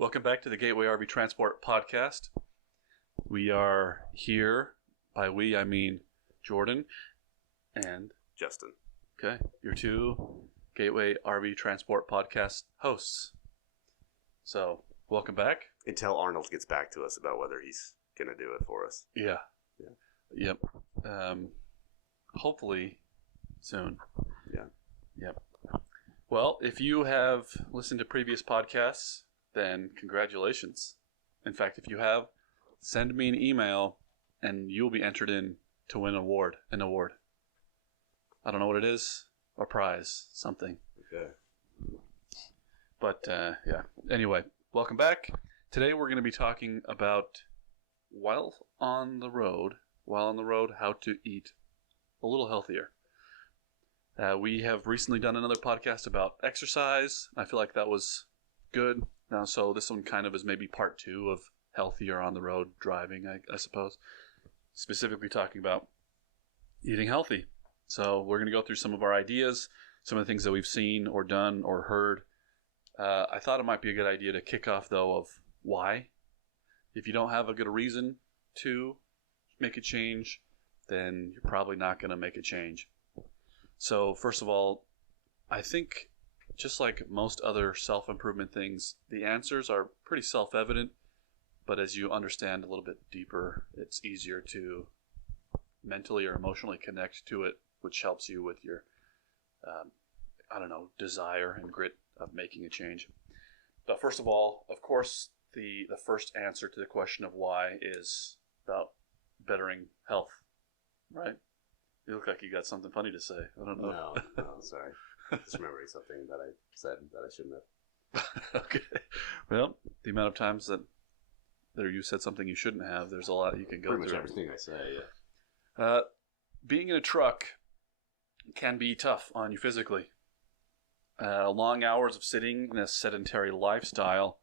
Welcome back to the Gateway RV Transport Podcast. We are here, by we I mean Jordan and Justin. Okay, your two Gateway RV Transport Podcast hosts. So, welcome back. Until Arnold gets back to us about whether he's going to do it for us. Yeah. Yeah. Yep. Hopefully soon. Yeah. Yep. Well, if you have listened to previous podcasts, then congratulations. In fact, if you have, send me an email and you'll be entered in to win an award. I don't know what it is. A prize. Something. Okay. But, yeah. Anyway, welcome back. Today we're going to be talking about while on the road, how to eat a little healthier. We have recently done another podcast about exercise. I feel like that was good. Now, so this one kind of is maybe part 2 of healthier on the road driving, I suppose. Specifically talking about eating healthy. So we're going to go through some of our ideas, some of the things that we've seen or done or heard. I thought it might be a good idea to kick off, though, of why. If you don't have a good reason to make a change, then you're probably not going to make a change. So, first of all, I think just like most other self-improvement things, the answers are pretty self-evident, but as you understand a little bit deeper, it's easier to mentally or emotionally connect to it, which helps you with your, desire and grit of making a change. But first of all, of course, the first answer to the question of why is about bettering health, right? You look like you got something funny to say. I don't know. No, sorry. Just remembering something that I said that I shouldn't have. Okay. Well, the amount of times that you said something you shouldn't have, there's a lot you can go Pretty through. much everything I say, yeah. Being in a truck can be tough on you physically. Long hours of sitting in a sedentary lifestyle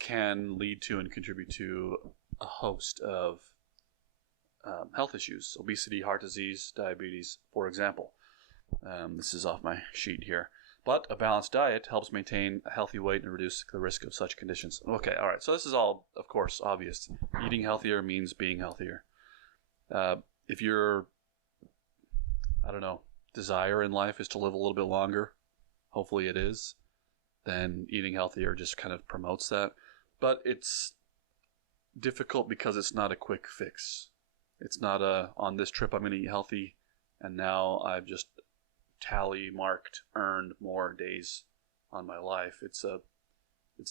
can lead to and contribute to a host of health issues. Obesity, heart disease, diabetes, for example. This is off my sheet here. But a balanced diet helps maintain a healthy weight and reduce the risk of such conditions. Okay, all right. So this is all, of course, obvious. Eating healthier means being healthier. If your, desire in life is to live a little bit longer, hopefully it is, then eating healthier just kind of promotes that. But it's difficult because it's not a quick fix. It's not on this trip I'm going to eat healthy, and now I've just earned more days on my life. It's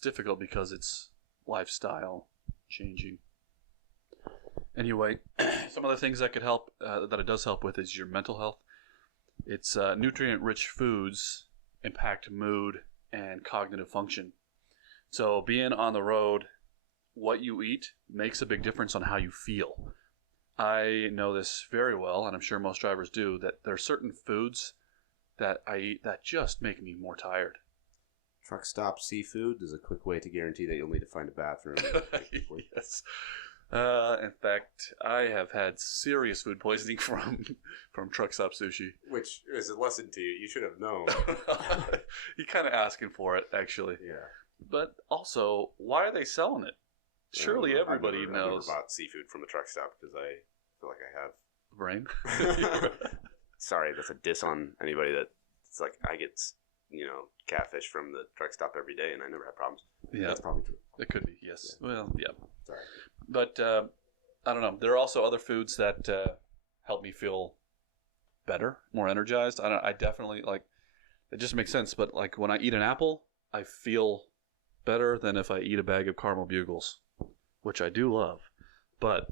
difficult because it's lifestyle changing. Anyway, some other things that could help, that it does help with, is your mental health. It's nutrient-rich foods impact mood and cognitive function. So being on the road, what you eat makes a big difference on how you feel. I know this very well, and I'm sure most drivers do, that there are certain foods that I eat that just make me more tired. Truck stop seafood is a quick way to guarantee that you'll need to find a bathroom. Yes. In fact, I have had serious food poisoning from truck stop sushi. Which is a lesson to you. You should have known. You're kind of asking for it, actually. Yeah. But also, why are they selling it? Surely everybody knows. I've never bought seafood from the truck stop because I feel like I have brain. Sorry, that's a diss on anybody that it's like I get, catfish from the truck stop every day and I never have problems. Yeah, that's probably true. It could be, yes. Yeah. Well, yeah. Sorry, but I don't know. There are also other foods that help me feel better, more energized. I definitely like. It just makes sense. But like when I eat an apple, I feel better than if I eat a bag of caramel bugles, which I do love. But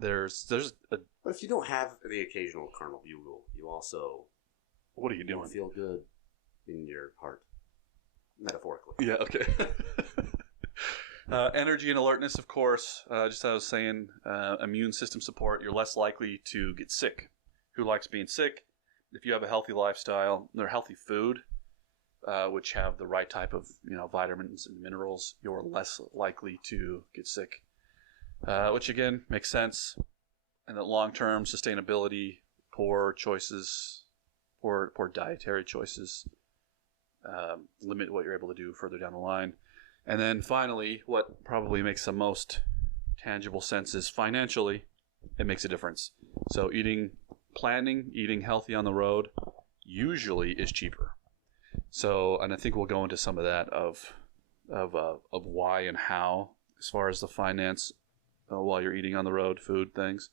there's a. But if you don't have the occasional caramel bugle, you also what are you doing? Feel good in your heart, metaphorically. Yeah. Okay. Energy and alertness, of course. Just as I was saying, immune system support. You're less likely to get sick. Who likes being sick? If you have a healthy lifestyle, or healthy food, which have the right type of vitamins and minerals, you're less likely to get sick. Which again makes sense. And that long-term sustainability, poor dietary choices, limit what you're able to do further down the line. And then finally, what probably makes the most tangible sense is financially, it makes a difference. So eating healthy on the road usually is cheaper. So, and I think we'll go into some of that of why and how as far as the finance while you're eating on the road, food things.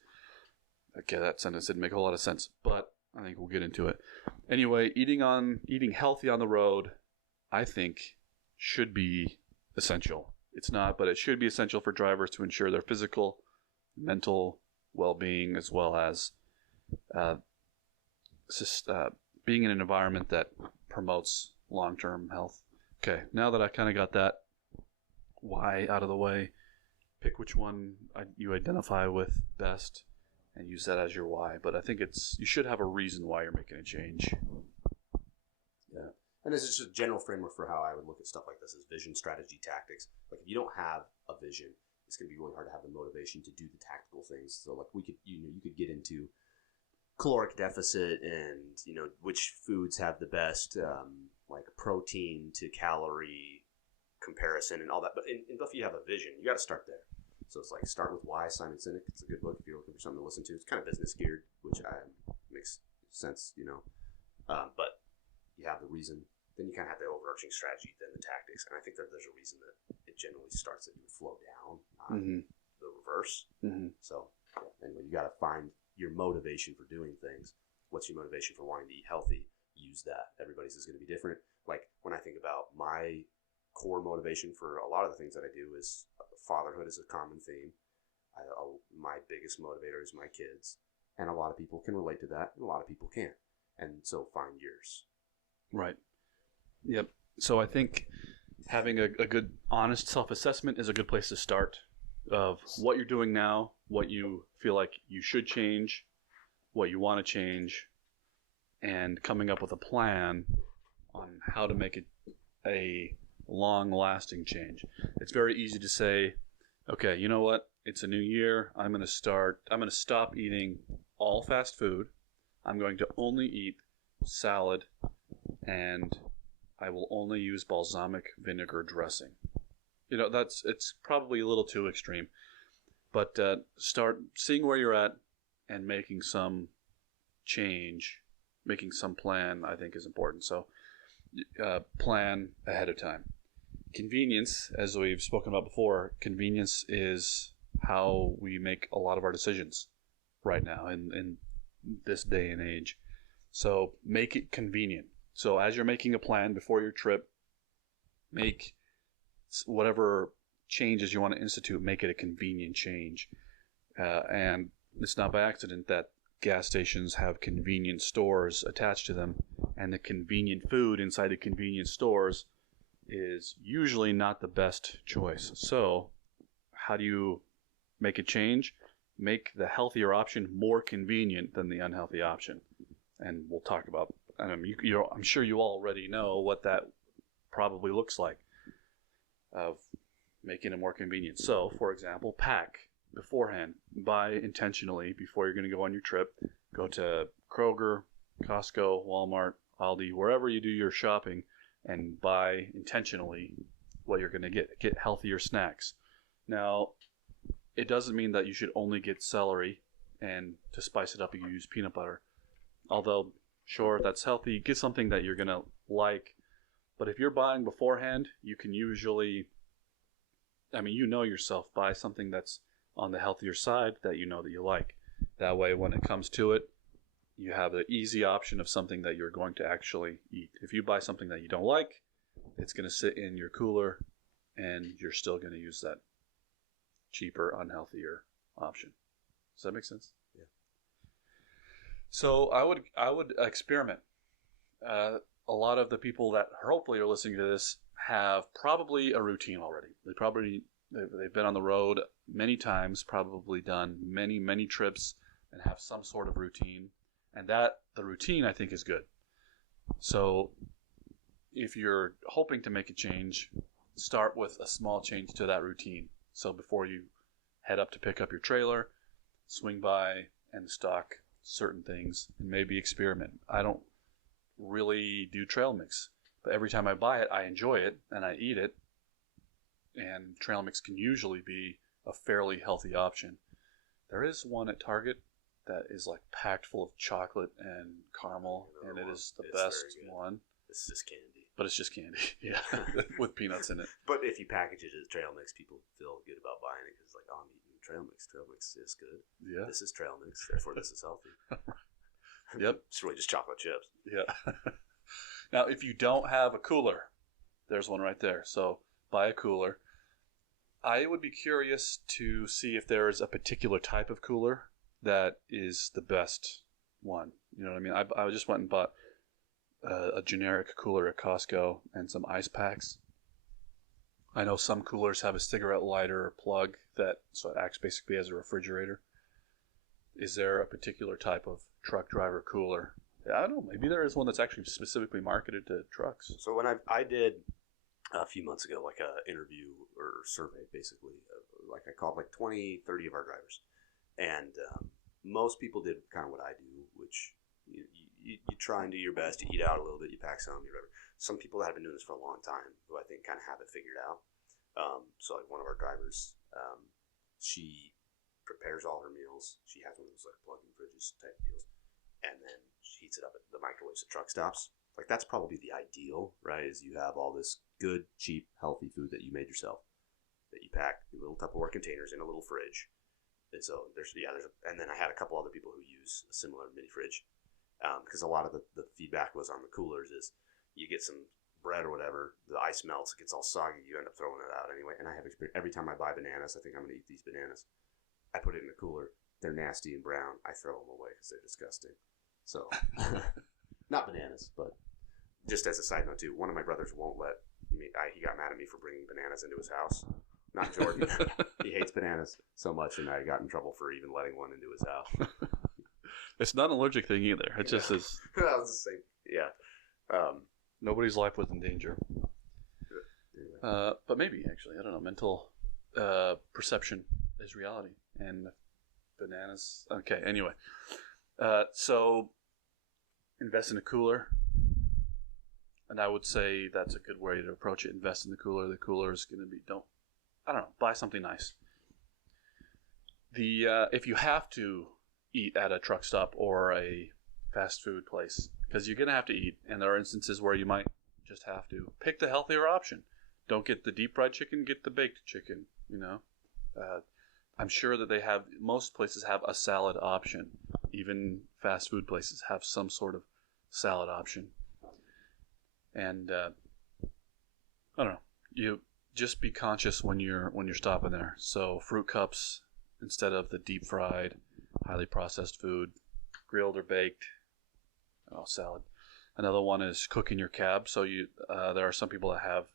Okay, that sentence didn't make a whole lot of sense, but I think we'll get into it. Anyway, eating healthy on the road, I think, should be essential. It's not, but it should be essential for drivers to ensure their physical, mental well-being, as well as being in an environment that promotes long-term health. Okay, now that I kind of got that why out of the way, pick which one you identify with best and use that as your why. But I think you should have a reason why you're making a change. Yeah. And this is just a general framework for how I would look at stuff like this: is vision, strategy, tactics. Like if you don't have a vision, it's going to be really hard to have the motivation to do the tactical things. So like you could get into caloric deficit and which foods have the best like protein to calorie comparison and all that. But if you have a vision, you got to start there. So it's like Start With Why, Simon Sinek. It's a good book if you're looking for something to listen to. It's kind of business geared, which makes sense, but you have the reason. Then you kind of have the overarching strategy, then the tactics. And I think that there's a reason that it generally starts to flow down, not the reverse. Mm-hmm. So anyway, you got to find your motivation for doing things. What's your motivation for wanting to eat healthy? Use that. Everybody's is going to be different. Like when I think about my core motivation for a lot of the things that I do is fatherhood is a common theme. My biggest motivator is my kids. And a lot of people can relate to that, and a lot of people can't. And so find yours. Right. Yep. So I think having a good, honest self-assessment is a good place to start of what you're doing now, what you feel like you should change, what you want to change, and coming up with a plan on how to make it a long-lasting change. It's very easy to say, okay, you know what? It's a new year. I'm going to stop eating all fast food. I'm going to only eat salad, and I will only use balsamic vinegar dressing. It's probably a little too extreme, but start seeing where you're at and making some change, making some plan, I think is important. So plan ahead of time. Convenience, as we've spoken about before, convenience is how we make a lot of our decisions right now in this day and age. So make it convenient. So as you're making a plan before your trip, make whatever changes you want to institute, make it a convenient change. And it's not by accident that gas stations have convenience stores attached to them, and the convenient food inside the convenience stores is usually not the best choice. So how do you make a change? Make the healthier option more convenient than the unhealthy option. And we'll talk about, I'm sure you already know what that probably looks like of making it more convenient. So, for example, pack beforehand. Buy intentionally before you're going to go on your trip. Go to Kroger, Costco, Walmart, Aldi, wherever you do your shopping, and buy intentionally what you're going to get. Get healthier snacks. Now, it doesn't mean that you should only get celery, and to spice it up, you use peanut butter. Although, sure, that's healthy. Get something that you're going to like. But if you're buying beforehand, you can usually, you know yourself, buy something that's on the healthier side that you know that you like. That way, when it comes to it, you have the easy option of something that you're going to actually eat. If you buy something that you don't like, it's going to sit in your cooler, and you're still going to use that cheaper, unhealthier option. Does that make sense? Yeah. So I would experiment. A lot of the people that hopefully are listening to this have probably a routine already. They've been on the road many times, probably done many trips, and have some sort of routine. And that the routine, I think, is good. So if you're hoping to make a change, start with a small change to that routine. So before you head up to pick up your trailer, swing by and stock certain things and maybe experiment. I don't really do trail mix, but every time I buy it, I enjoy it and I eat it. and trail mix can usually be a fairly healthy option. There is one at Target that is like packed full of chocolate and caramel, and it is the best one. It's just candy. But it's just candy, yeah, with peanuts in it. But if you package it as trail mix, people feel good about buying it because like, oh, I'm eating trail mix. Trail mix is good. Yeah. This is trail mix, therefore this is healthy. Yep. It's really just chocolate chips. Yeah. Now, if you don't have a cooler, there's one right there. So buy a cooler. I would be curious to see if there is a particular type of cooler that is the best one. You know what I mean? I just went and bought a generic cooler at Costco and some ice packs. I know some coolers have a cigarette lighter or plug so it acts basically as a refrigerator. Is there a particular type of truck driver cooler? I don't know. Maybe there is one that's actually specifically marketed to trucks. So when I did a few months ago, like a interview or survey, basically, like I called like 20, 30 of our drivers, and most people did kind of what I do, which you try and do your best. You eat out a little bit, you pack some, you whatever. Some people that have been doing this for a long time, who I think kind of have it figured out. So like one of our drivers, she prepares all her meals. She has one of those like plug-in fridges type deals, and then she heats it up at the microwaves at truck stops. Like that's probably the ideal, right? Is you have all this good, cheap, healthy food that you made yourself, that you pack in little Tupperware containers in a little fridge. And so and then I had a couple other people who use a similar mini fridge. Because a lot of the feedback was on the coolers is you get some bread or whatever, the ice melts, it gets all soggy, you end up throwing it out anyway. And I have experience, every time I buy bananas, I think I'm going to eat these bananas. I put it in the cooler, they're nasty and brown, I throw them away because they're disgusting. So, not bananas, but just as a side note too, one of my brothers won't let me, he got mad at me for bringing bananas into his house. Not Jordan. He hates bananas so much, and I got in trouble for even letting one into his house. It's not an allergic thing either. It just is. That was the same. Yeah. Nobody's life was in danger. But maybe, actually. I don't know. Mental perception is reality. And bananas. Okay, anyway. So, invest in a cooler. And I would say that's a good way to approach it. Invest in the cooler. The cooler is going to be, buy something nice. If you have to eat at a truck stop or a fast food place, because you're going to have to eat, and there are instances where you might just have to pick the healthier option. Don't get the deep fried chicken, get the baked chicken. I'm sure that most places have a salad option. Even fast food places have some sort of salad option. And I don't know, you just be conscious when you're stopping there. So fruit cups instead of the deep fried, highly processed food, grilled or baked. Salad. Another one is cooking your cab. So there are some people that have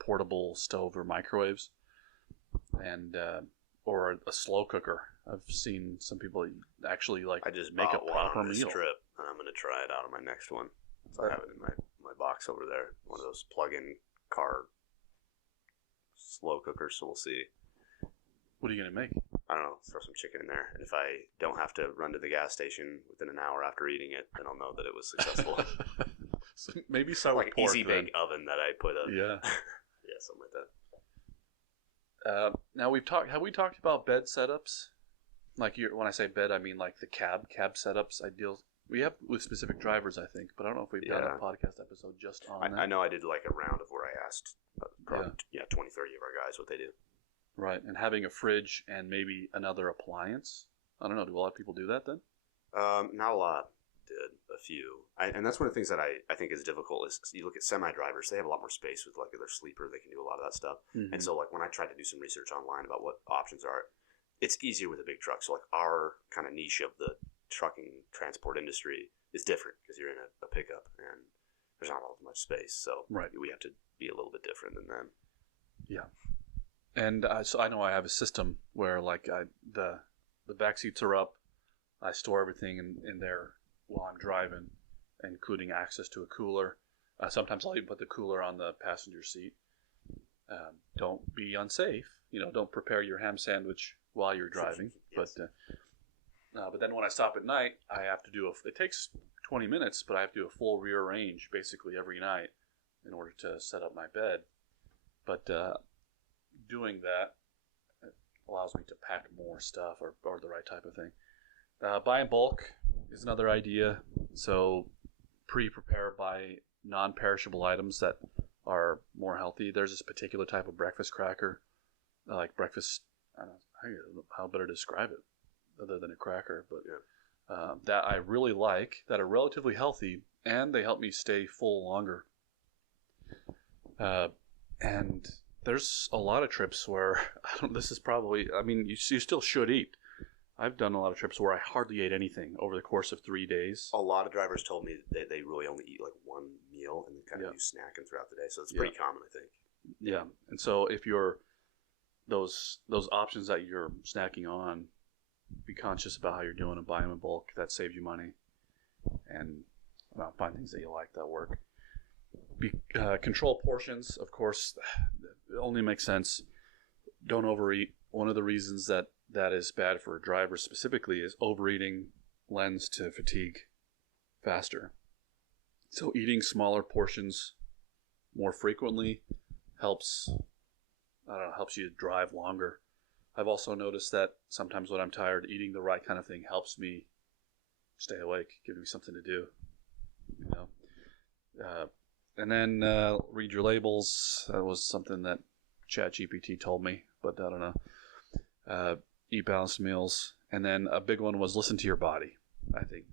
portable stove or microwaves, and or a slow cooker. I've seen some people actually I just make a proper on this meal. Trip, and I'm going to try it out on my next one. So I have it in my box over there. One of those plug-in car slow cookers. So we'll see. What are you going to make? I don't know, throw some chicken in there. And if I don't have to run to the gas station within an hour after eating it, then I'll know that it was successful. So maybe start like with an pork, easy then. bake oven that I put up. Yeah. Yeah, something like that. Now have we talked about bed setups? Like when I say bed, I mean like the cab setups. Ideal. We have with specific drivers, I think, but I don't know if we've done a podcast episode just on that. I know I did like a round of where I asked probably 20, 30 of our guys what they do. Right, and having a fridge and maybe another appliance. I don't know. Do a lot of people do that then? Not a lot did. A few. And that's one of the things that I think is difficult is you look at semi-drivers, they have a lot more space with like their sleeper. They can do a lot of that stuff. Mm-hmm. And so like when I tried to do some research online about what options are, it's easier with a big truck. So like our kind of niche of the trucking transport industry is different because you're in a pickup and there's not all much space. So we have to be a little bit different than them. Yeah. And so I know I have a system where like the back seats are up. I store everything in there while I'm driving, including access to a cooler. Sometimes I'll even put the cooler on the passenger seat. Don't be unsafe. Don't prepare your ham sandwich while you're driving. Yes. But then when I stop at night, I have to it takes 20 minutes, but I have to do a full rear range basically every night in order to set up my bed. But doing that allows me to pack more stuff or the right type of thing. Buy in bulk is another idea. So prepare by non-perishable items that are more healthy. There's this particular type of breakfast cracker, like breakfast. I don't know how better to describe it other than a cracker, but that I really like, that are relatively healthy, and they help me stay full longer. And there's a lot of trips where this is probably. I mean, you still should eat. I've done a lot of trips where I hardly ate anything over the course of 3 days. A lot of drivers told me that they really only eat like one meal and then kind of do snacking throughout the day. So it's pretty common, I think. Yeah, and so if you're those options that you're snacking on, be conscious about how you're doing and buy them in bulk. That saves you money, and find things that you like that work. Control portions, of course. It only makes sense. Don't overeat. One of the reasons that is bad for drivers specifically is overeating lends to fatigue faster. So eating smaller portions more frequently helps you drive longer. I've also noticed that sometimes when I'm tired, eating the right kind of thing helps me stay awake, give me something to do. And then read your labels. That was something that ChatGPT told me, but I don't know. Eat balanced meals, and then a big one was listen to your body. I think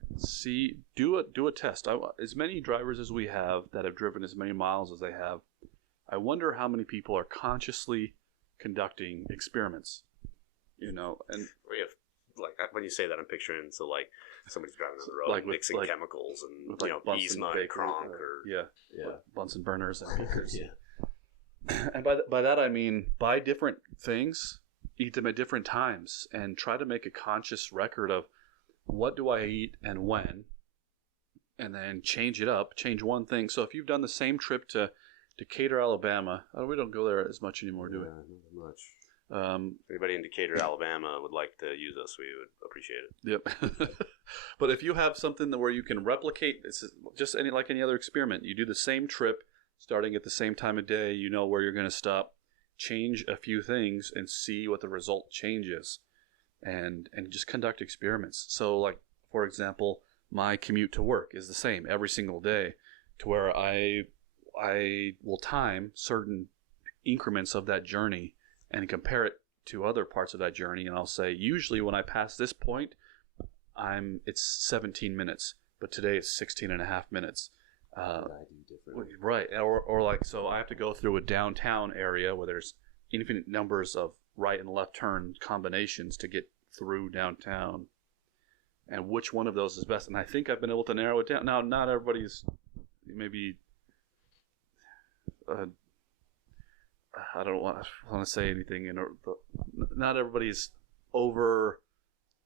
do a test. As many drivers as we have that have driven as many miles as they have, I wonder how many people are consciously conducting experiments. And we have, like, when you say that, I'm picturing like somebody's driving on the road, like mixing chemicals and Yzma and Kronk or Bunsen burners and beakers. And by that I mean buy different things, eat them at different times, and try to make a conscious record of what do I eat and when, and then change it up, change one thing. So if you've done the same trip to Decatur, Alabama, we don't go there as much anymore, do we? Not much. If anybody in Decatur, Alabama would like to use us, we would appreciate it. Yep. But if you have something where you can replicate, it's just like any other experiment. You do the same trip, starting at the same time of day. You know where you're going to stop. Change a few things and see what the result changes, and just conduct experiments. So, like, for example, my commute to work is the same every single day, to where I will time certain increments of that journey and compare it to other parts of that journey, and I'll say usually when I pass this point, it's 17 minutes, but today it's 16 and a half minutes. I do differently. Right, or like, so I have to go through a downtown area where there's infinite numbers of right and left turn combinations to get through downtown, and which one of those is best. And I think I've been able to narrow it down. Now, not everybody's maybe. I don't want to say anything. Not everybody's over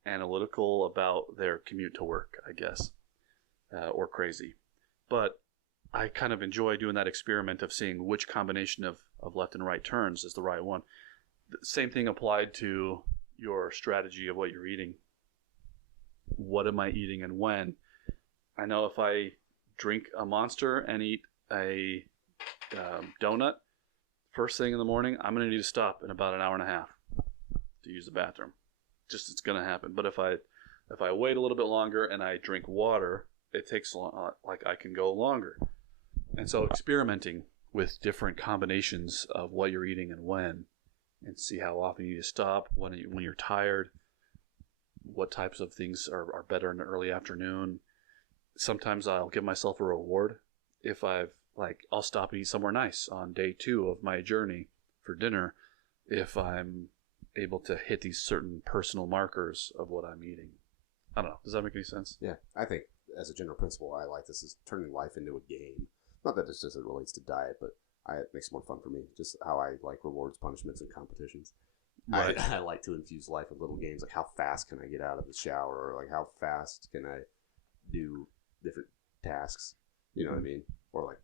analytical about their commute to work, I guess, or crazy. But I kind of enjoy doing that experiment of seeing which combination of left and right turns is the right one. The same thing applied to your strategy of what you're eating. What am I eating and when? I know if I drink a Monster and eat a donut first thing in the morning, I'm going to need to stop in about an hour and a half to use the bathroom. Just, it's going to happen. But if I wait a little bit longer and I drink water, it takes like I can go longer. And so experimenting with different combinations of what you're eating and when, and see how often you need to stop, when you're tired, what types of things are better in the early afternoon. Sometimes I'll give myself a reward if I'll stop and eat somewhere nice on day 2 of my journey for dinner if I'm able to hit these certain personal markers of what I'm eating. I don't know. Does that make any sense? Yeah, I think as a general principle, I like this is turning life into a game. Not that it's just as it relates to diet, but it makes it more fun for me. Just how I like rewards, punishments, and competitions. Right. I like to infuse life with little games, like how fast can I get out of the shower, or like how fast can I do different tasks. You know what I mean? Or like,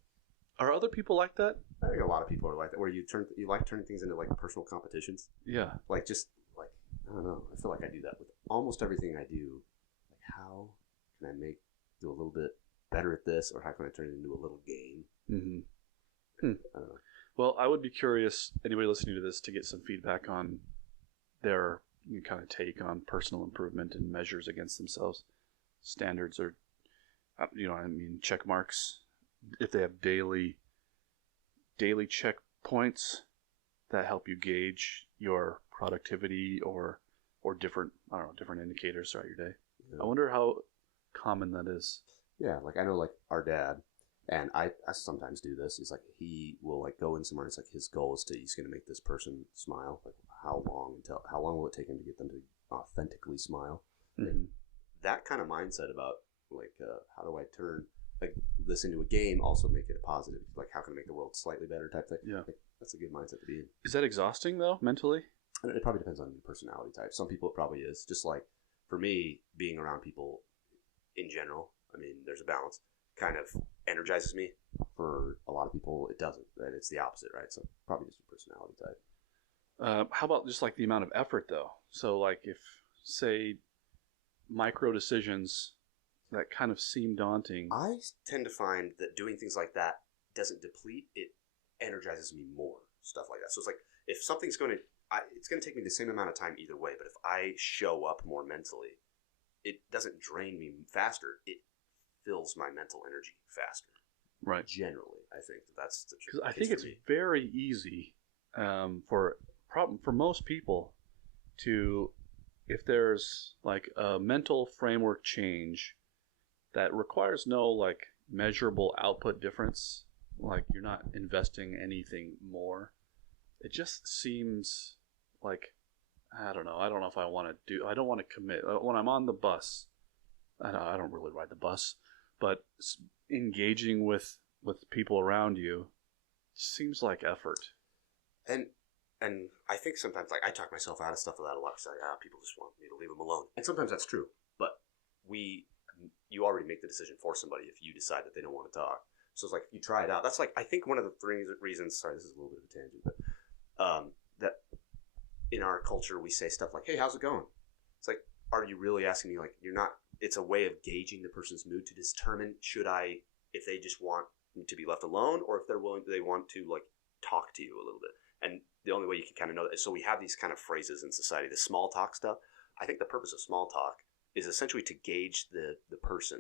are other people like that? I think a lot of people are like that, where you like turning things into like personal competitions. Yeah. Like just like, I don't know. I feel like I do that with almost everything I do. Like, how can I do a little bit better at this, or how can I turn it into a little game? Mm-hmm. I don't know. Well, I would be curious, anybody listening to this, to get some feedback on their kind of take on personal improvement and measures against themselves. Standards or, check marks. If they have daily checkpoints that help you gauge your productivity or different indicators throughout your day. Yeah. I wonder how common that is. Yeah, like I know, like our dad, and I sometimes do this. He's like, he will like go in somewhere. And it's like his goal is he's going to make this person smile. Like how long will it take him to get them to authentically smile? Mm-hmm. That kind of mindset about like how do I turn like this into a game, also make it a positive. Like how can I make the world slightly better type thing. Yeah, like, that's a good mindset to be in. Is that exhausting though, mentally? And it probably depends on your personality type. Some people it probably is. Just like for me, being around people in general, I mean, there's a balance, kind of energizes me. For a lot of people, it doesn't. And it's the opposite, right? So probably just your personality type. How about just like the amount of effort though? So like if, say, micro decisions that kind of seem daunting. I tend to find that doing things like that doesn't deplete, it energizes me more, stuff like that. So it's like if something's going to, it's going to take me the same amount of time either way, but if I show up more mentally, it doesn't drain me faster. It fills my mental energy faster. Right. Generally, I think that's the truth. Because I think it's very easy for most people to, if there's like a mental framework change that requires no like measurable output difference, like you're not investing anything more, it just seems like, I don't know if I want to commit. When I'm on the bus, I don't really ride the bus, but engaging with people around you seems like effort. And I think sometimes, like, I talk myself out of stuff like that a lot, because people just want me to leave them alone. And sometimes that's true, but you already make the decision for somebody if you decide that they don't want to talk. So it's like, you try it out. That's like, I think one of the reasons, sorry, this is a little bit of a tangent, but that in our culture, we say stuff like, hey, how's it going? It's like, are you really asking me? Like, you're not, it's a way of gauging the person's mood to determine if they just want to be left alone, or if they want to like talk to you a little bit. And the only way you can kind of know that is, so we have these kind of phrases in society, the small talk stuff. I think the purpose of small talk is essentially to gauge the person,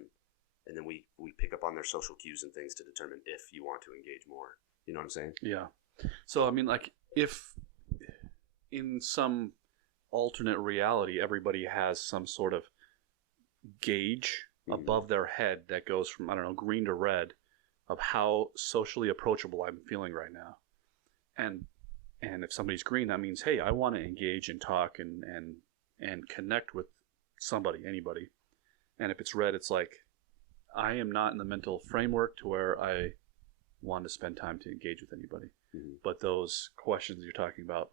and then we pick up on their social cues and things to determine if you want to engage more. You know what I'm saying? Yeah. So I mean, like, if in some alternate reality everybody has some sort of gauge above their head that goes from, I don't know, green to red, of how socially approachable I'm feeling right now, and if somebody's green, that means, hey, I want to engage and talk and connect with somebody, anybody. And if it's red, it's like, I am not in the mental framework to where I want to spend time to engage with anybody. Mm-hmm. But those questions you're talking about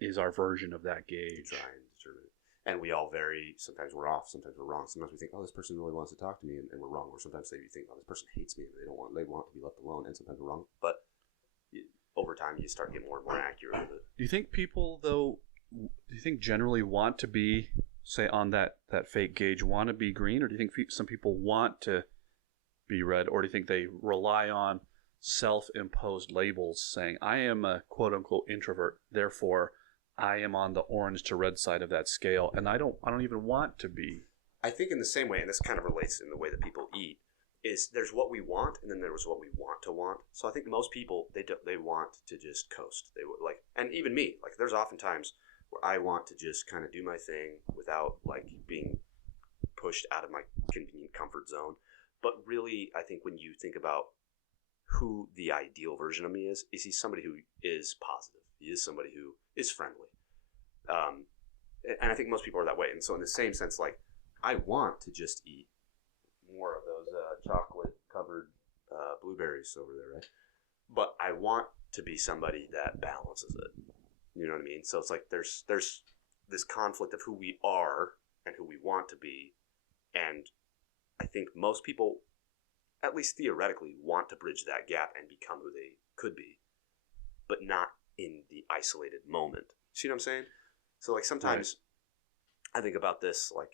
is our version of that gauge. Try and determine it. And we all vary. Sometimes we're off, sometimes we're wrong. Sometimes we think, oh, this person really wants to talk to me, and we're wrong. Or sometimes we think, oh, this person hates me, and they want to be left alone, and sometimes we're wrong. But over time, you start getting more and more accurate with it. Do you think people, though, generally want to be, say, on that fake gauge, want to be green? Or do you think some people want to be red? Or do you think they rely on self-imposed labels saying, I am a quote-unquote introvert, therefore I am on the orange to red side of that scale, and I don't even want to be? I think in the same way, and this kind of relates in the way that people eat, is there's what we want, and then there's what we want to want. So I think most people, they want to just coast. They would like, and even me, like, there's often times where I want to just kind of do my thing without like being pushed out of my convenient comfort zone. But really, I think when you think about who the ideal version of me is he's somebody who is positive. He is somebody who is friendly. And I think most people are that way. And so in the same sense, like, I want to just eat more of those chocolate-covered blueberries over there, right? But I want to be somebody that balances it. You know what I mean? So it's like there's this conflict of who we are and who we want to be. And I think most people, at least theoretically, want to bridge that gap and become who they could be, but not in the isolated moment. See what I'm saying? So like sometimes I think about this like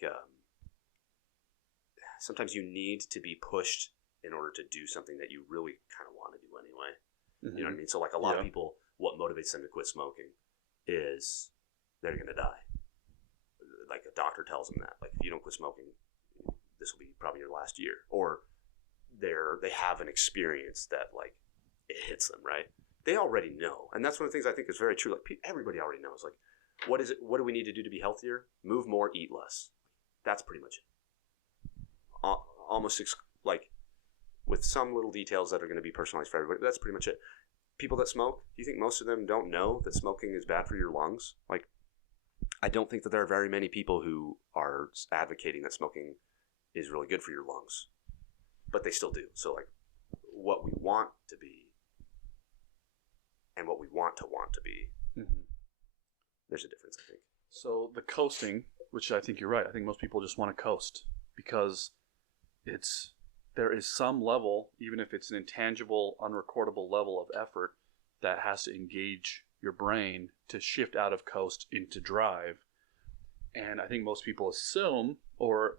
sometimes you need to be pushed in order to do something that you really kind of want to do anyway. You know what I mean? So like a lot of Yeah. people, what motivates them to quit smoking is they're going to die. Like a doctor tells them that, like, if you don't quit smoking, this will be probably your last year. Or they have an experience that like it hits them, right? They already know. And that's one of the things I think is very true. Like everybody already knows, like, what is it? What do we need to do to be healthier? Move more, eat less. That's pretty much it. Almost like with some little details that are going to be personalized for everybody. But that's pretty much it. People that smoke, do you think most of them don't know that smoking is bad for your lungs? Like, I don't think that there are very many people who are advocating that smoking is really good for your lungs, but they still do. So like, what we want to be and what we want to be, there's a difference, I think. So the coasting, which I think you're right. I think most people just want to coast because there is some level, even if it's an intangible, unrecordable level of effort that has to engage your brain to shift out of coast into drive. And I think most people assume or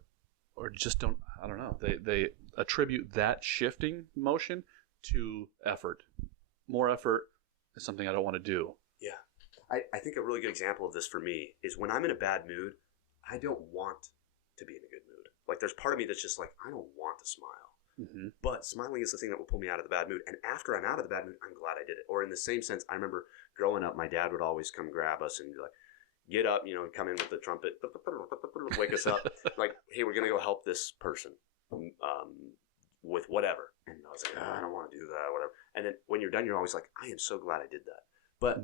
just don't, I don't know, they attribute that shifting motion to effort. More effort is something I don't want to do. Yeah. I think a really good example of this for me is when I'm in a bad mood, I don't want to be in a good mood. Like there's part of me that's just like, I don't want to smile. Mm-hmm. But smiling is the thing that will pull me out of the bad mood. And after I'm out of the bad mood, I'm glad I did it. Or in the same sense, I remember growing up, my dad would always come grab us and be like, get up, come in with the trumpet, wake us up. Like, hey, we're going to go help this person with whatever. And I was like, I don't want to do that, whatever. And then when you're done, you're always like, I am so glad I did that. But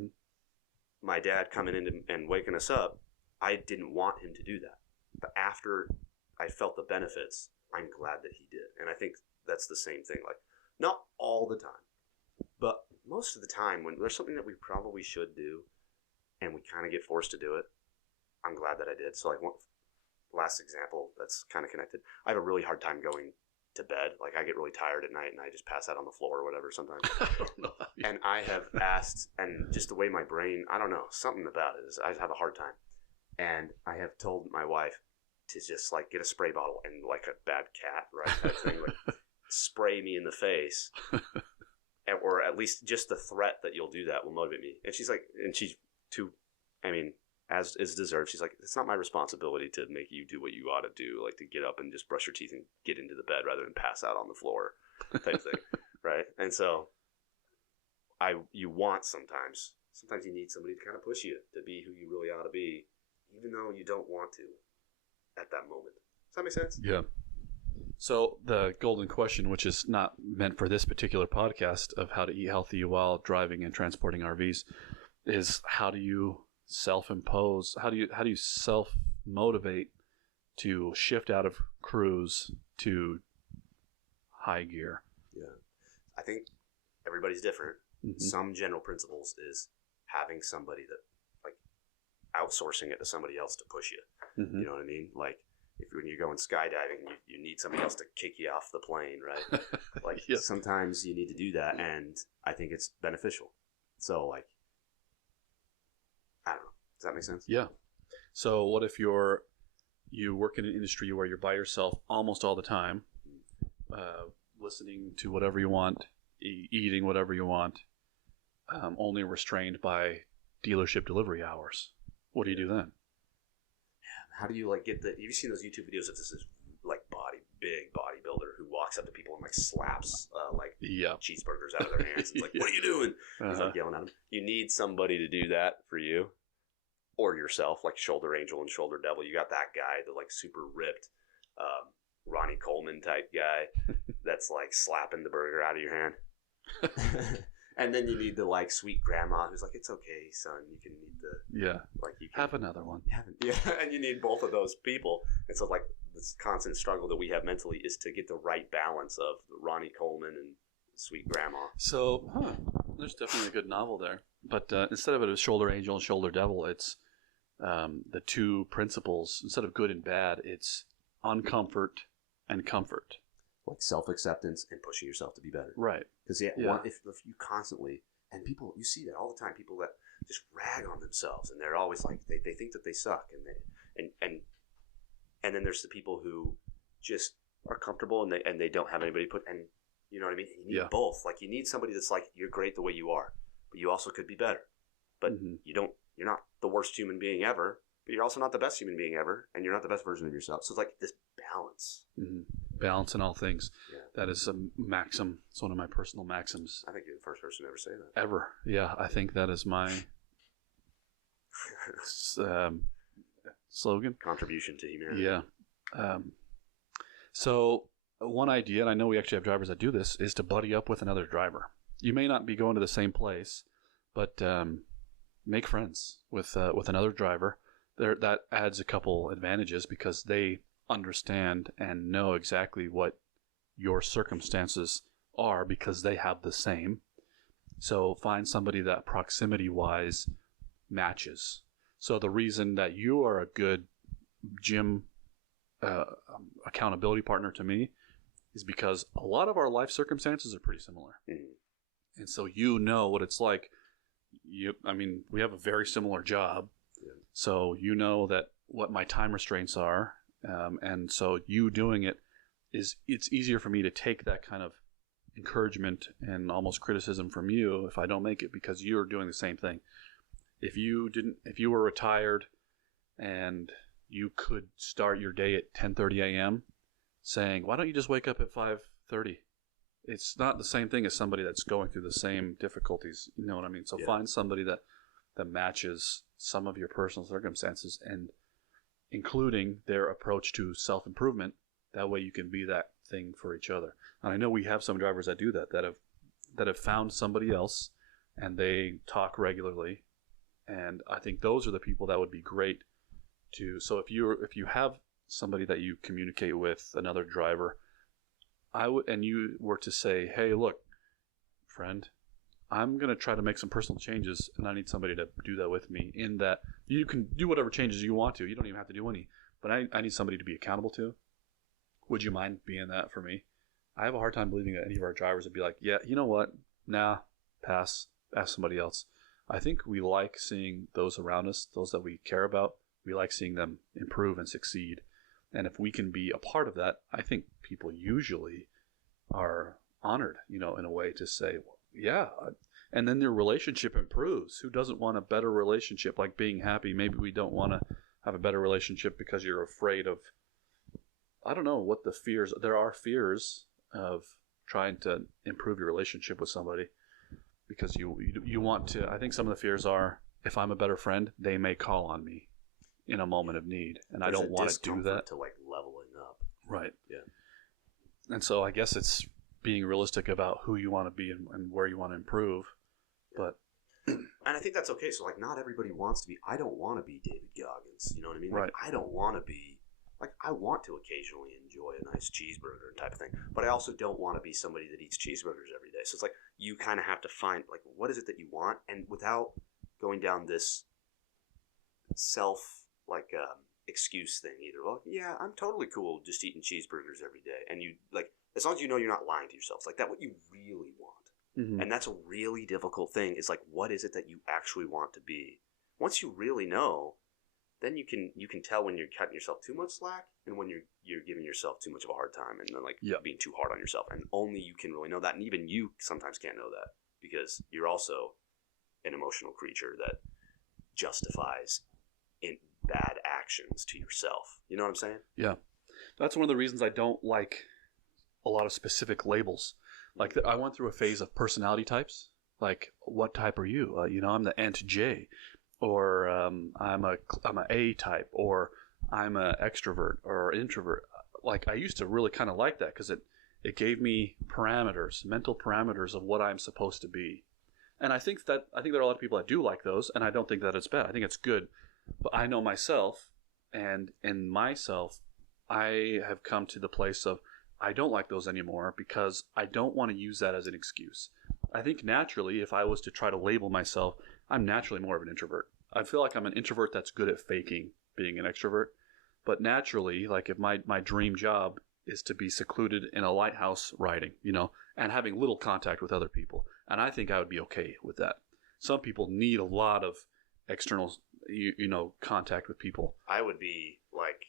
my dad coming in and waking us up, I didn't want him to do that. But after I felt the benefits, I'm glad that he did. And I think that's the same thing. Like, not all the time, but most of the time when there's something that we probably should do and we kind of get forced to do it, I'm glad that I did. So like last example that's kind of connected. I have a really hard time going to bed. Like I get really tired at night and I just pass out on the floor or whatever sometimes. I don't know. And I have asked, and just the way my brain, I don't know, something about it is I have a hard time. And I have told my wife to just like get a spray bottle and like a bad cat, right? That thing, like spray me in the face. Or at least just the threat that you'll do that will motivate me. And she's like, and she's too, I mean, as is deserved, she's like, it's not my responsibility to make you do what you ought to do, like to get up and just brush your teeth and get into the bed rather than pass out on the floor type thing, right? And so you want sometimes you need somebody to kind of push you to be who you really ought to be, even though you don't want to at that moment. Does that make sense? Yeah. So the golden question, which is not meant for this particular podcast of how to eat healthy while driving and transporting RVs, is how do you self-impose, how do you self-motivate to shift out of cruise to high gear? Yeah. I think everybody's different. Mm-hmm. Some general principles is having somebody that, like, outsourcing it to somebody else to push you. Mm-hmm. You know what I mean? Like, when you're going skydiving, you need somebody else to kick you off the plane, right? Like, Yep. Sometimes you need to do that, and I think it's beneficial. So, like, I don't know. Does that make sense? Yeah. So what if you work in an industry where you're by yourself almost all the time, listening to whatever you want, eating whatever you want, only restrained by dealership delivery hours? What do you do then? How do you, like, get have you seen those YouTube videos of this like big bodybuilder who walks up to people and like slaps like Yeah. cheeseburgers out of their hands? It's like, Yeah. what are you doing? He's Uh-huh. like yelling at him. You need somebody to do that for you, or yourself, like Shoulder Angel and Shoulder Devil. You got that guy, the like super ripped Ronnie Coleman type guy that's like slapping the burger out of your hand. And then you need the like sweet grandma who's like, it's okay, son, you can eat Yeah. like you can Have another one. yeah, and you need both of those people. And so, like, this constant struggle that we have mentally is to get the right balance of Ronnie Coleman and Sweet Grandma. So, there's definitely a good novel there. But instead of it as Shoulder Angel and Shoulder Devil, it's the two principles. Instead of good and bad, it's uncomfort and comfort. Like self-acceptance and pushing yourself to be better. Right. Because if you constantly, and people, you see that all the time, people that just rag on themselves, and they're always like, they think that they suck, and then there's the people who just are comfortable and they don't have anybody and You know what I mean? You need both. Like, you need somebody that's like, you're great the way you are, but you also could be better. But you're not the worst human being ever, but you're also not the best human being ever, and you're not the best version of yourself. So it's like this balance. Balance in all things. Yeah. That is a maxim. It's one of my personal maxims. I think you're the first person to ever say that. Ever. Yeah, I think that is my slogan. Contribution to humanity. Yeah. So one idea, and I know we actually have drivers that do this, is to buddy up with another driver. You may not be going to the same place, but make friends with another driver. That adds a couple advantages because they understand and know exactly what your circumstances are because they have the same. So find somebody that proximity-wise matches. So the reason that you are a good gym accountability partner to me is because a lot of our life circumstances are pretty similar. And so you know what it's like. We have a very similar job. So you know that what my time restraints are. And so you doing it it's easier for me to take that kind of encouragement and almost criticism from you if I don't make it because you're doing the same thing. If you were retired and you could start your day at 10:30 a.m. saying, why don't you just wake up at 5:30? It's not the same thing as somebody that's going through the same difficulties. You know what I mean? So find somebody that matches some of your personal circumstances and including their approach to self-improvement. That way you can be that thing for each other. And I know we have some drivers that do that have found somebody else and they talk regularly. And I think those are the people that would be great to. So if you have somebody that you communicate with, another driver, and you were to say, hey, look, friend, I'm going to try to make some personal changes and I need somebody to do that with me, in that you can do whatever changes you want to. You don't even have to do any, but I need somebody to be accountable to. Would you mind being that for me? I have a hard time believing that any of our drivers would be like, yeah, you know what? Nah, pass, ask somebody else. I think we like seeing those around us, those that we care about, we like seeing them improve and succeed. And if we can be a part of that, I think people usually are honored, in a way to say, well, yeah. And then their relationship improves. Who doesn't want a better relationship, like being happy? Maybe we don't want to have a better relationship because you're afraid of, I don't know what the fears. There are fears of trying to improve your relationship with somebody because you want to. I think some of the fears are, if I'm a better friend, they may call on me in a moment of need, and I don't want to do that. To like leveling up, right? Yeah. And so I guess it's being realistic about who you want to be and where you want to improve, but. And I think that's okay. So like, not everybody wants to be. I don't want to be David Goggins. You know what I mean? Right. Like, I don't want to be. Like, I want to occasionally enjoy a nice cheeseburger type of thing, but I also don't want to be somebody that eats cheeseburgers every day. So it's like, you kind of have to find, like, what is it that you want? And without going down this excuse thing either. Well, yeah, I'm totally cool just eating cheeseburgers every day. And you, like, as long as you know you're not lying to yourself, it's like, that what you really want. Mm-hmm. And that's a really difficult thing. Is like, what is it that you actually want to be? Once you really know, then you can tell when you're cutting yourself too much slack and when you're giving yourself too much of a hard time and then being too hard on yourself. And only you can really know that. And even you sometimes can't know that because you're also an emotional creature that justifies in bad actions to yourself. You know what I'm saying? Yeah. That's one of the reasons I don't like a lot of specific labels. Like, I went through a phase of personality types. Like, what type are you? I'm the NJ. Or I'm a A type, or I'm an extrovert or introvert. Like, I used to really kind of like that because it gave me parameters, mental parameters of what I'm supposed to be. And I think there are a lot of people that do like those, and I don't think that it's bad. I think it's good. But I know myself, and in myself, I have come to the place of I don't like those anymore because I don't want to use that as an excuse. I think naturally, if I was to try to label myself, I'm naturally more of an introvert. I feel like I'm an introvert that's good at faking being an extrovert. But naturally, like, if my dream job is to be secluded in a lighthouse riding, and having little contact with other people. And I think I would be okay with that. Some people need a lot of external, contact with people. I would be like,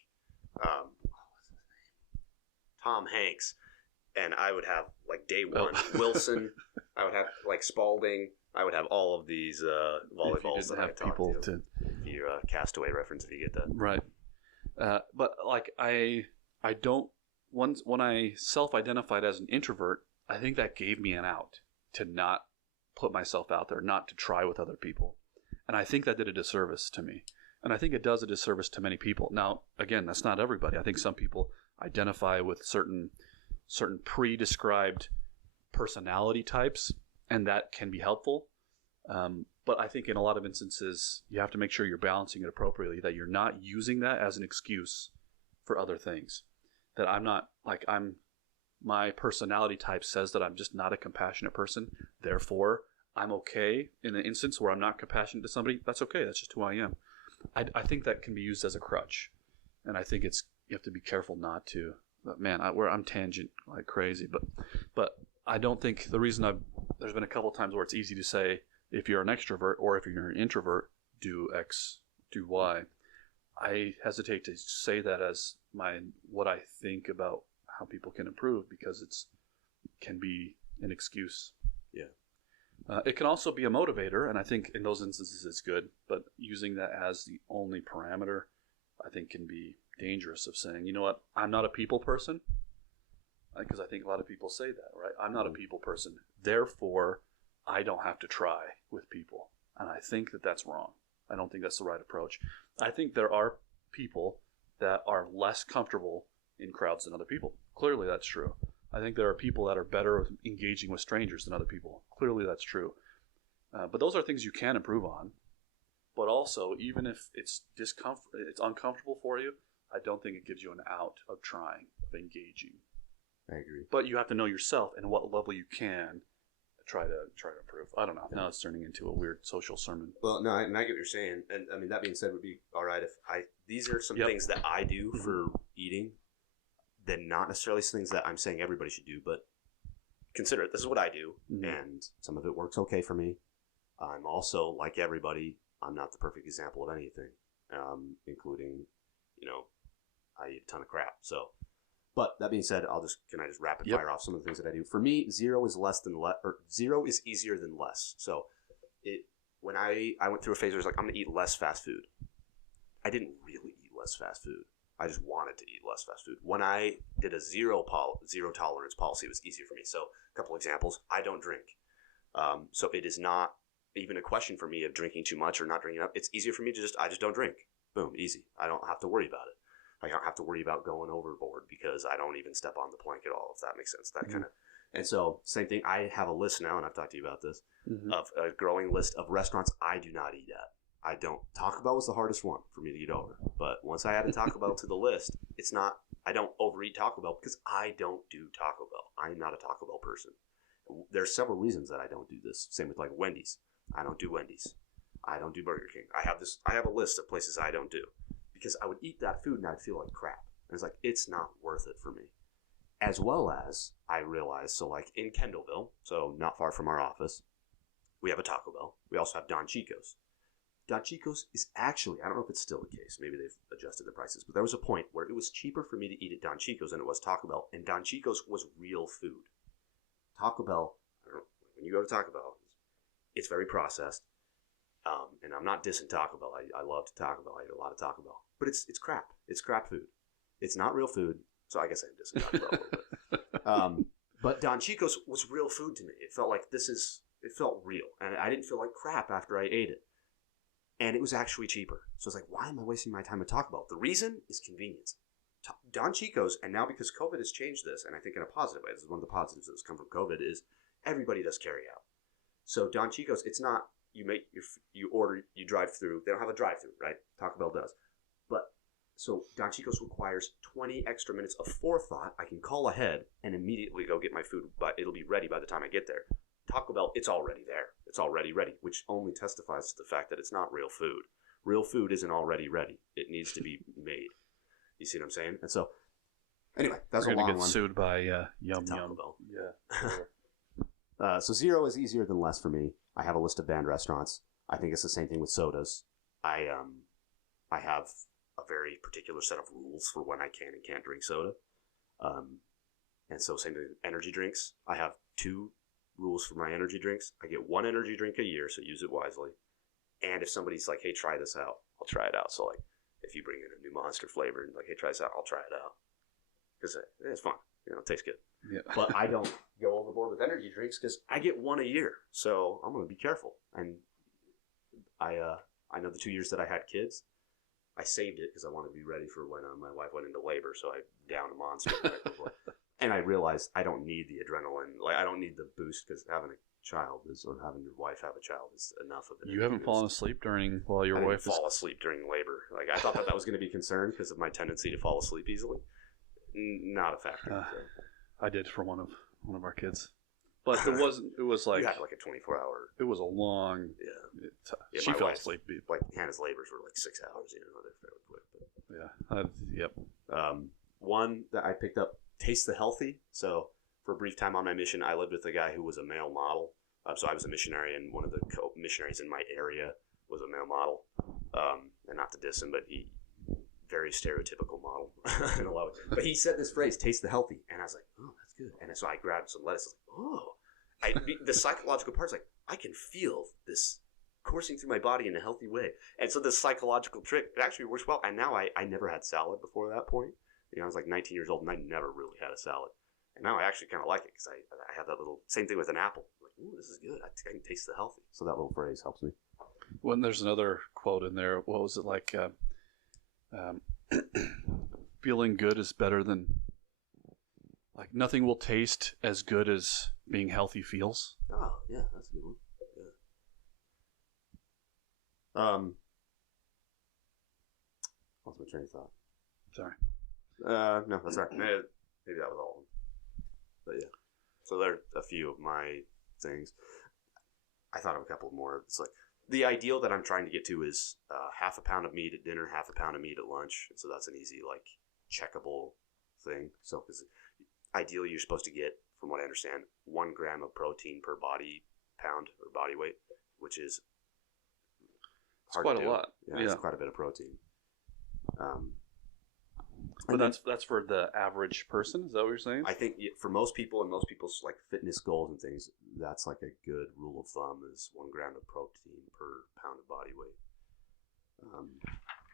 Tom Hanks and I would have like day Oh. one Wilson. I would have like Spalding. I would have all of these If you volleyballs didn't that I have talked people to. If you Castaway reference, if you get that. right. But like I don't. Once when I self-identified as an introvert, I think that gave me an out to not put myself out there, not to try with other people, and I think that did a disservice to me, and I think it does a disservice to many people. Now, again, that's not everybody. I think some people identify with certain pre-described personality types, and that can be helpful. But I think in a lot of instances, you have to make sure you're balancing it appropriately, that you're not using that as an excuse for other things. That my personality type says that I'm just not a compassionate person. Therefore, I'm okay in an instance where I'm not compassionate to somebody. That's okay. That's just who I am. I think that can be used as a crutch. And I think you have to be careful not to. But man, I'm tangent like crazy. But I don't think the reason there's been a couple of times where it's easy to say, if you're an extrovert or if you're an introvert, do X, do Y. I hesitate to say that as what I think about how people can improve, because it can be an excuse. Yeah. It can also be a motivator, and I think in those instances it's good. But using that as the only parameter, I think, can be dangerous. Of saying, you know what, I'm not a people person, because I think a lot of people say that, right? I'm not a people person, therefore I don't have to try with people. And I think that that's wrong. I don't think that's the right approach. I think there are people that are less comfortable in crowds than other people. Clearly that's true. I think there are people that are better engaging with strangers than other people. Clearly that's true. But those are things you can improve on. But also, even if it's uncomfortable for you, I don't think it gives you an out of trying, of engaging. I agree. But you have to know yourself and what level you can try to improve. I don't know. Now it's turning into a weird social sermon. Well, no, and I get what you're saying, and I mean, that being said, would be all right if these are some Yep. things that I do for eating, then not necessarily things that I'm saying everybody should do, but consider it. This is what I do, and some of it works okay for me. I'm also, like everybody, I'm not the perfect example of anything, including, I eat a ton of crap. So, but that being said, can I just rapid fire off some of the things that I do? For me, zero is zero is easier than less. So, when I went through a phase where I was like, I'm gonna eat less fast food. I didn't really eat less fast food. I just wanted to eat less fast food. When I did a zero tolerance policy, it was easier for me. So, a couple examples: I don't drink, so it is not even a question for me of drinking too much or not drinking enough. It's easier for me to I just don't drink. Boom, easy. I don't have to worry about it. I don't have to worry about going overboard because I don't even step on the plank at all, if that makes sense. That kind of. And so, same thing. I have a list now, and I've talked to you about this, of a growing list of restaurants I do not eat at. I don't. Taco Bell was the hardest one for me to get over. But once I added Taco Bell to the list, it's not, I don't overeat Taco Bell because I don't do Taco Bell. I'm not a Taco Bell person. There's several reasons that I don't do this. Same with like Wendy's. I don't do Wendy's. I don't do Burger King. I have a list of places I don't do. Because I would eat that food and I'd feel like crap. And it's like, it's not worth it for me. As well as, I realized, so like in Kendallville, so not far from our office, we have a Taco Bell. We also have Don Chico's. Don Chico's is actually, I don't know if it's still the case, maybe they've adjusted the prices, but there was a point where it was cheaper for me to eat at Don Chico's than it was Taco Bell, and Don Chico's was real food. Taco Bell, when you go to Taco Bell, it's very processed. And I'm not dissing Taco Bell. I love Taco Bell. I eat a lot of Taco Bell. But it's crap. It's crap food. It's not real food. So I guess I am dissing Taco Bell a little bit. But Don Chico's was real food to me. It felt like it felt real. And I didn't feel like crap after I ate it. And it was actually cheaper. So it's like, why am I wasting my time at Taco Bell? The reason is convenience. Don Chico's, and now because COVID has changed this, and I think in a positive way, this is one of the positives that's come from COVID, is everybody does carry out. So Don Chico's, it's not, you order, you drive through. They don't have a drive through, right? Taco Bell does. But so Don Chico's requires 20 extra minutes of forethought. I can call ahead and immediately go get my food, but it'll be ready by the time I get there. Taco Bell, it's already there. It's already ready, which only testifies to the fact that it's not real food. Real food isn't already ready. It needs to be made. You see what I'm saying? And so, anyway, that's a long one. We're going to get sued by Yum Taco Yum. Bell. Yeah. So zero is easier than less for me. I have a list of banned restaurants. I think it's the same thing with sodas. I have a very particular set of rules for when I can and can't drink soda. And so same thing with energy drinks. I have 2 rules for my energy drinks. I get 1 energy drink a year, so use it wisely. And if somebody's like, hey, try this out, I'll try it out. So like if you bring in a new Monster flavor and like, hey, try this out, I'll try it out. Because it's fun. It tastes good. Yeah. But I don't go overboard with energy drinks because I get 1 a year. So I'm going to be careful. And I know the 2 years that I had kids, I saved it because I wanted to be ready for when my wife went into labor. So I downed a Monster right before. And I realized I don't need the adrenaline. Like I don't need the boost because having a child or having your wife have a child is enough of it. You haven't fallen asleep while your wife fall asleep during labor. Like I thought that was going to be a concern because of my tendency to fall asleep easily. Not a factor. I did for one of our kids, but it wasn't. It was like you had like a 24-hour. It was a long. Yeah. She fell asleep. Like Hannah's labors were like 6 hours. They're fairly quick. But. Yeah. Yep. One that I picked up. Taste the Healthy. So for a brief time on my mission, I lived with a guy who was a male model. So I was a missionary, and one of the missionaries in my area was a male model. And not to diss him, but he very stereotypical model in a lot of. But he said this phrase, "Taste the Healthy," and I was like, "Oh, that's good." And so I grabbed some lettuce. I was like, "Oh," the psychological part's like, I can feel this coursing through my body in a healthy way. And so the psychological trick, it actually works well. And now I never had salad before that point. I was like 19 years old and I never really had a salad. And now I actually kind of like it because I have that little, same thing with an apple. I'm like, ooh, this is good. I can taste the healthy. So that little phrase helps me. Well, there's another quote in there. What was it like? Feeling good is better than, like, nothing will taste as good as being healthy feels. Oh, yeah, that's a good one. Yeah. Lost my train of thought. Sorry. No, that's all right. Maybe that was all of them. But yeah. So there are a few of my things. I thought of a couple more. It's like the ideal that I'm trying to get to is half a pound of meat at dinner, half a pound of meat at lunch. So that's an easy, like, checkable thing. So because ideally you're supposed to get, from what I understand, 1 gram of protein per body pound or body weight, which is hard quite to do. A lot. Yeah, it's quite a bit of protein. But that's for the average person. Is that what you're saying? I think for most people and most people's like fitness goals and things, that's like a good rule of thumb is 1 gram of protein per pound of body weight.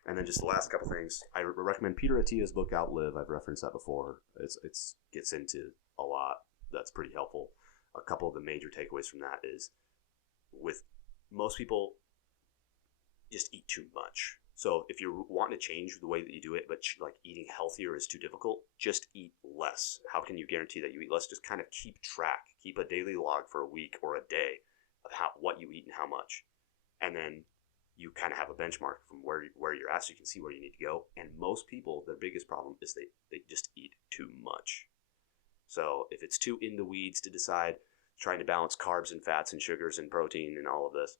And then just the last couple things, I recommend Peter Attia's book Outlive. I've referenced that before. It's gets into a lot that's pretty helpful. A couple of the major takeaways from that is with most people just eat too much. So if you're wanting to change the way that you do it, but like eating healthier is too difficult, just eat less. How can you guarantee that you eat less? Just kind of keep track. Keep a daily log for a week or a day of what you eat and how much. And then you kind of have a benchmark from where you're at so you can see where you need to go. And most people, their biggest problem is they just eat too much. So if it's too in the weeds to decide, trying to balance carbs and fats and sugars and protein and all of this,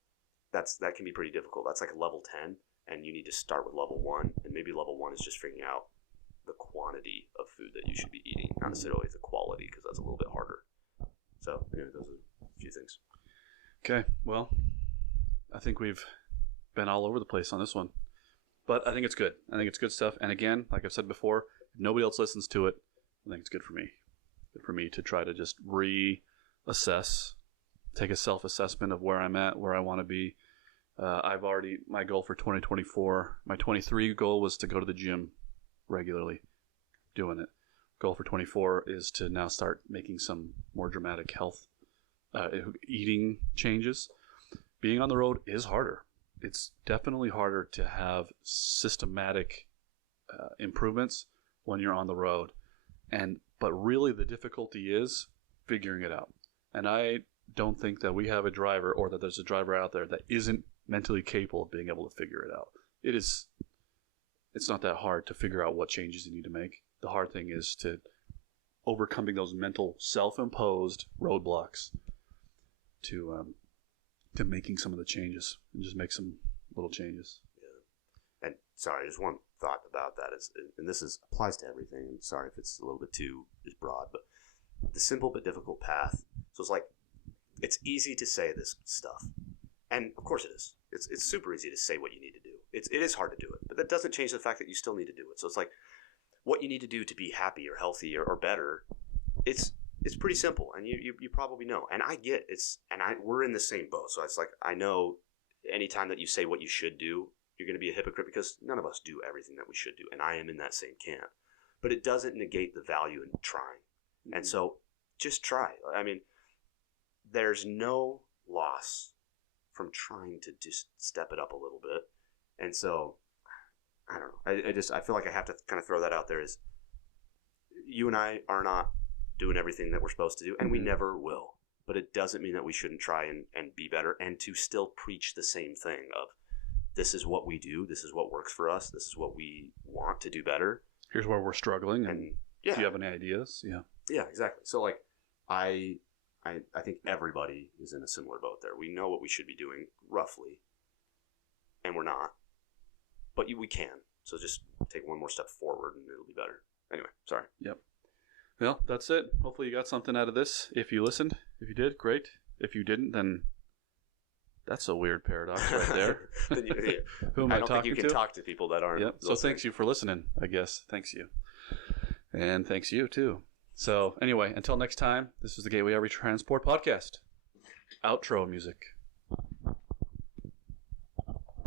that can be pretty difficult. That's like a level 10. And you need to start with level 1, and maybe level 1 is just figuring out the quantity of food that you should be eating, not necessarily the quality, because that's a little bit harder. So, anyway, those are a few things. Okay, well, I think we've been all over the place on this one, but I think it's good. I think it's good stuff. And again, like I've said before, if nobody else listens to it, I think it's good for me. Good for me to try to just reassess, take a self-assessment of where I'm at, where I want to be. My goal for 2024, my 23 goal was to go to the gym regularly, doing it. Goal for 24 is to now start making some more dramatic health, eating changes. Being on the road is harder. It's definitely harder to have systematic improvements when you're on the road. But really the difficulty is figuring it out. And I don't think that we have a driver or that there's a driver out there that isn't mentally capable of being able to figure it out. It's not that hard to figure out what changes you need to make. The hard thing is to overcoming those mental self-imposed roadblocks to making some of the changes and just make some little changes. Yeah. And sorry, just one thought about that is, and this applies to everything. I'm sorry if it's a little bit too just broad, but the simple but difficult path. So it's like, it's easy to say this stuff. And of course it is. It's super easy to say what you need to do. It is hard to do it, but that doesn't change the fact that you still need to do it. So it's like what you need to do to be happy or healthy or better it's pretty simple, and you probably know, and I get we're in the same boat. So it's like, I know anytime that you say what you should do, you're going to be a hypocrite, because none of us do everything that we should do, and I am in that same camp. But it doesn't negate the value in trying. Mm-hmm. And so just try. I mean, there's no loss from trying to just step it up a little bit. And so, I don't know. I feel like I have to kind of throw that out there, is you and I are not doing everything that we're supposed to do, and we never will. But it doesn't mean that we shouldn't try and be better, and to still preach the same thing of, this is what we do, this is what works for us, this is what we want to do better. Here's where we're struggling, and if you have any ideas, Yeah, exactly. So like, I think everybody is in a similar boat there. We know what we should be doing, roughly, and we're not. But we can. So just take one more step forward, and it'll be better. Anyway, sorry. Yep. Well, that's it. Hopefully you got something out of this. If you listened, if you did, great. If you didn't, then that's a weird paradox right there. Who am I talking to? I don't think you can talk to people that aren't. Yep. So thanks you for listening, I guess. Thanks you. And thanks you, too. So anyway, until next time, this is the Gateway Every Transport Podcast. Outro music.